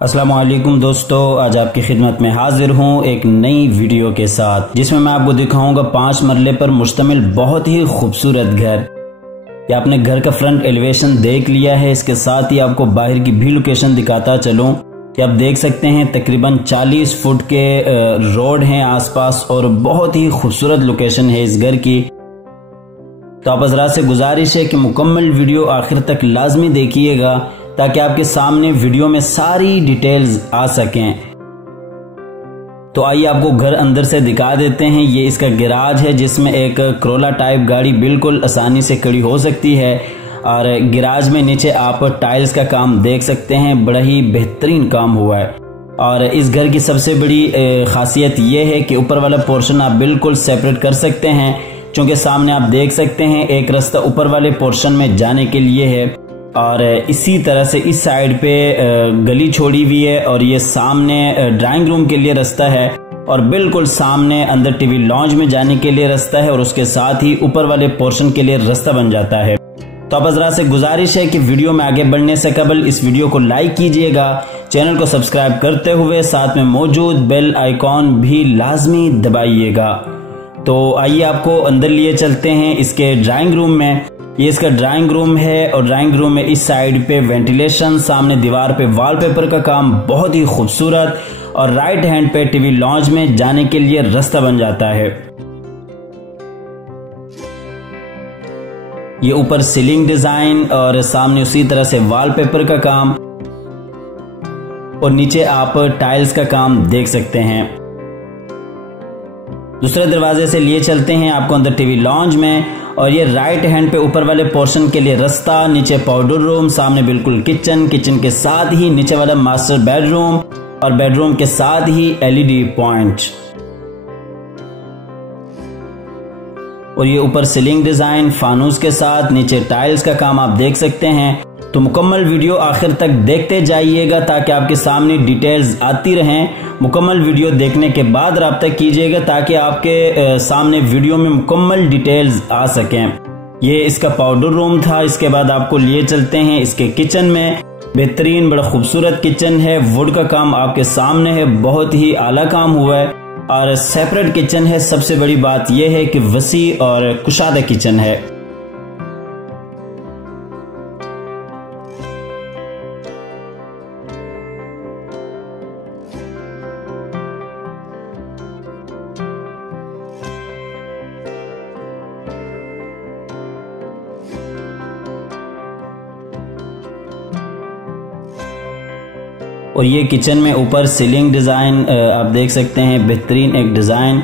अस्सलामुअलैकुम दोस्तों, आज आपकी खिदमत में हाजिर हूँ एक नई वीडियो के साथ जिसमें मैं आपको दिखाऊंगा 5 मरले पर मुश्तमिल बहुत ही खूबसूरत घर। या आपने घर का फ्रंट एलिवेशन देख लिया है, इसके साथ ही आपको बाहर की भी लोकेशन दिखाता चलूं कि आप देख सकते हैं तकरीबन 40 फुट के रोड हैं आसपास और बहुत ही खूबसूरत लोकेशन है इस घर की। तो आप हज़रात से गुजारिश है कि मुकम्मल वीडियो आखिर तक लाजमी देखिएगा ताकि आपके सामने वीडियो में सारी डिटेल्स आ सकें। तो आइए आपको घर अंदर से दिखा देते हैं। ये इसका गैराज है जिसमें एक क्रोला टाइप गाड़ी बिल्कुल आसानी से खड़ी हो सकती है और गैराज में नीचे आप टाइल्स का काम देख सकते हैं, बड़ा ही बेहतरीन काम हुआ है। और इस घर की सबसे बड़ी खासियत ये है कि ऊपर वाला पोर्शन आप बिल्कुल सेपरेट कर सकते हैं, क्योंकि सामने आप देख सकते हैं एक रास्ता ऊपर वाले पोर्शन में जाने के लिए है और इसी तरह से इस साइड पे गली छोड़ी हुई है और ये सामने ड्राइंग रूम के लिए रास्ता है और बिल्कुल सामने अंदर टीवी लॉन्ज में जाने के लिए रास्ता है और उसके साथ ही ऊपर वाले पोर्शन के लिए रास्ता बन जाता है। तो आप हज़रात से गुजारिश है कि वीडियो में आगे बढ़ने से कबल इस वीडियो को लाइक कीजिएगा, चैनल को सब्सक्राइब करते हुए साथ में मौजूद बेल आइकॉन भी लाजमी दबाइएगा। तो आइए आपको अंदर लिए चलते हैं इसके ड्राइंग रूम में। ये इसका ड्राइंग रूम है और ड्राइंग रूम में इस साइड पे वेंटिलेशन, सामने दीवार पे वॉलपेपर का काम बहुत ही खूबसूरत और राइट हैंड पे टीवी लॉन्ज में जाने के लिए रास्ता बन जाता है। ये ऊपर सीलिंग डिजाइन और सामने उसी तरह से वॉलपेपर का काम और नीचे आप टाइल्स का काम देख सकते हैं। दूसरे दरवाजे से लिए चलते हैं आपको अंदर टीवी लॉन्ज में और ये राइट हैंड पे ऊपर वाले पोर्शन के लिए रास्ता, नीचे पाउडर रूम, सामने बिल्कुल किचन, किचन के साथ ही नीचे वाला मास्टर बेडरूम और बेडरूम के साथ ही एलईडी पॉइंट। और ये ऊपर सीलिंग डिजाइन फानूस के साथ, नीचे टाइल्स का काम आप देख सकते हैं। तो मुकम्मल वीडियो आखिर तक देखते जाइएगा ताकि आपके सामने डिटेल्स आती रहें। मुकम्मल वीडियो देखने के बाद राब्ता कीजिएगा ताकि आपके सामने वीडियो में मुकम्मल डिटेल्स आ सकें। ये इसका पाउडर रूम था। इसके बाद आपको लिए चलते हैं इसके किचन में। बेहतरीन बड़ा खूबसूरत किचन है, वुड का काम आपके सामने है, बहुत ही आला काम हुआ है और सेपरेट किचन है। सबसे बड़ी बात यह है कि वसी और कुशादा किचन है। और ये किचन में ऊपर सीलिंग डिज़ाइन आप देख सकते हैं, बेहतरीन एक डिज़ाइन।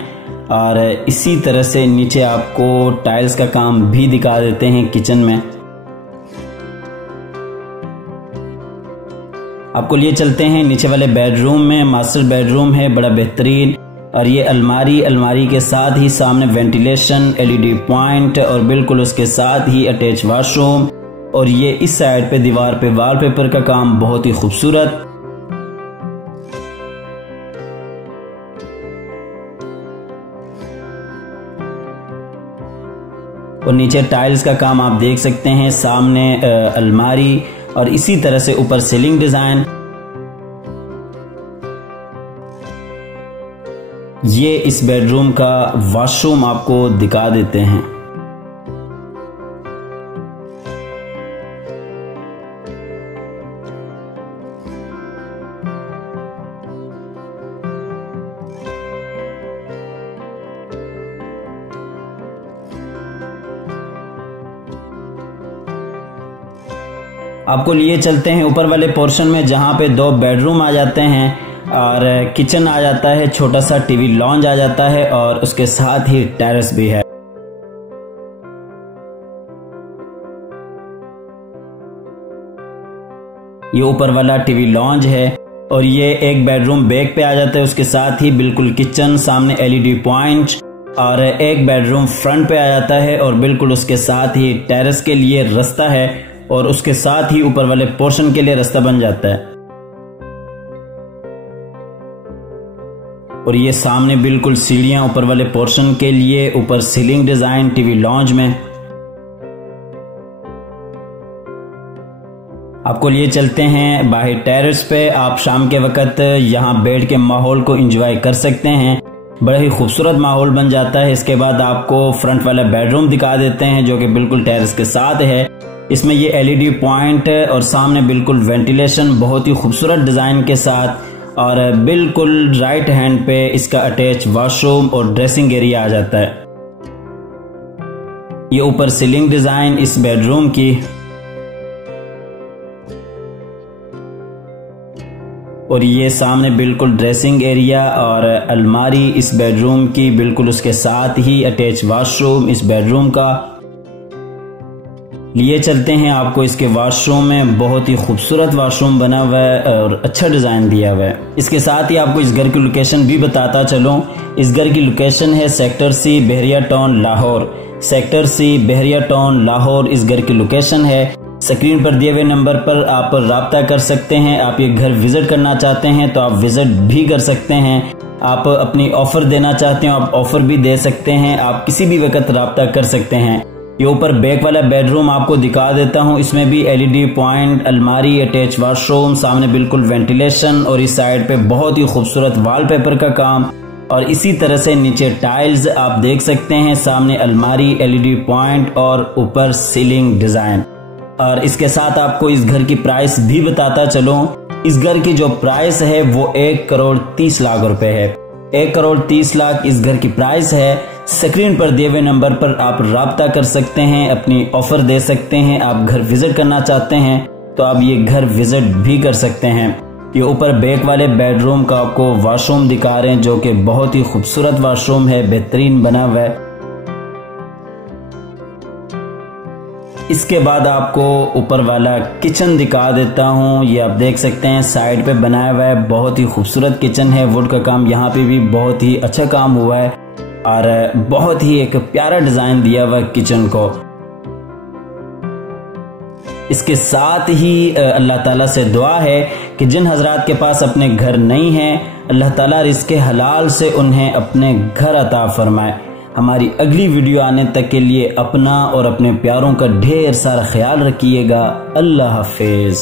और इसी तरह से नीचे आपको टाइल्स का काम भी दिखा देते हैं किचन में। आपको लिए चलते हैं नीचे वाले बेडरूम में। मास्टर बेडरूम है, बड़ा बेहतरीन। और ये अलमारी के साथ ही सामने वेंटिलेशन, एलईडी पॉइंट और बिल्कुल उसके साथ ही अटैच वॉशरूम। और ये इस साइड पे दीवार पे वॉलपेपर का काम बहुत ही खूबसूरत। और नीचे टाइल्स का काम आप देख सकते हैं, सामने अलमारी और इसी तरह से ऊपर सीलिंग डिजाइन। ये इस बेडरूम का वॉशरूम आपको दिखा देते हैं। आपको लिए चलते हैं ऊपर वाले पोर्शन में जहां पे 2 बेडरूम आ जाते हैं और किचन आ जाता है, छोटा सा टीवी लॉन्ज आ जाता है और उसके साथ ही टेरेस भी है। ये ऊपर वाला टीवी लॉन्ज है और ये एक बेडरूम बैक पे आ जाता है, उसके साथ ही बिल्कुल किचन, सामने एलईडी पॉइंट और एक बेडरूम फ्रंट पे आ जाता है और बिल्कुल उसके साथ ही टेरेस के लिए रास्ता है और उसके साथ ही ऊपर वाले पोर्शन के लिए रास्ता बन जाता है। और ये सामने बिल्कुल सीढ़ियां ऊपर वाले पोर्शन के लिए, ऊपर सीलिंग डिजाइन टीवी लॉन्ज में। आपको लिए चलते हैं बाहर टेरेस पे। आप शाम के वक्त यहाँ बैठ के माहौल को एंजॉय कर सकते हैं, बड़ा ही खूबसूरत माहौल बन जाता है। इसके बाद आपको फ्रंट वाला बेडरूम दिखा देते हैं जो कि बिल्कुल टेरेस के साथ है। इसमें ये LED पॉइंट और सामने बिल्कुल वेंटिलेशन बहुत ही खूबसूरत डिजाइन के साथ, और बिल्कुल राइट हैंड पे इसका अटैच वॉशरूम और ड्रेसिंग एरिया आ जाता है। ये ऊपर सीलिंग डिजाइन इस बेडरूम की, और ये सामने बिल्कुल ड्रेसिंग एरिया और अलमारी इस बेडरूम की, बिल्कुल उसके साथ ही अटैच वॉशरूम इस बेडरूम का। लिए चलते हैं आपको इसके वॉशरूम में। बहुत ही खूबसूरत वॉशरूम बना हुआ है और अच्छा डिजाइन दिया हुआ है। इसके साथ ही आपको इस घर की लोकेशन भी बताता चलूं। इस घर की लोकेशन है सेक्टर C, बहरिया टाउन, लाहौर। सेक्टर C, बहरिया टाउन, लाहौर इस घर की लोकेशन है। स्क्रीन पर दिए हुए नंबर पर आप राब्ता कर सकते हैं। आप ये घर विजिट करना चाहते हैं तो आप विजिट भी कर सकते हैं। आप अपनी ऑफर देना चाहते हो आप ऑफर भी दे सकते हैं। आप किसी भी वक्त राब्ता कर सकते हैं। ये ऊपर बैक वाला बेडरूम आपको दिखा देता हूँ। इसमें भी LED पॉइंट, अलमारी, अटैच वॉशरूम, सामने बिल्कुल वेंटिलेशन, और इस साइड पे बहुत ही खूबसूरत वॉलपेपर का काम, और इसी तरह से नीचे टाइल्स आप देख सकते हैं। सामने अलमारी, LED पॉइंट और ऊपर सीलिंग डिजाइन। और इसके साथ आपको इस घर की प्राइस भी बताता चलूं। इस घर की जो प्राइस है वो 1,30,00,000 रुपए है। 1,30,00,000 इस घर की प्राइस है। स्क्रीन पर दिए हुए नंबर पर आप राब्ता कर सकते हैं, अपनी ऑफर दे सकते हैं। आप घर विजिट करना चाहते हैं तो आप ये घर विजिट भी कर सकते हैं। ये ऊपर बैक वाले बेडरूम का आपको वॉशरूम दिखा रहे हैं जो कि बहुत ही खूबसूरत वॉशरूम है, बेहतरीन बना हुआ है। इसके बाद आपको ऊपर वाला किचन दिखा देता हूँ। ये आप देख सकते हैं साइड पे बनाया हुआ है, बहुत ही खूबसूरत किचन है। वुड का काम यहाँ पे भी बहुत ही अच्छा काम हुआ है और बहुत ही एक प्यारा डिजाइन दिया हुआ किचन को। इसके साथ ही अल्लाह ताला से दुआ है कि जिन हजरात के पास अपने घर नहीं है, अल्लाह ताला रिज़्क़े हलाल से उन्हें अपने घर अता फरमाए। हमारी अगली वीडियो आने तक के लिए अपना और अपने प्यारों का ढेर सारा ख्याल रखिएगा। अल्लाह हाफिज।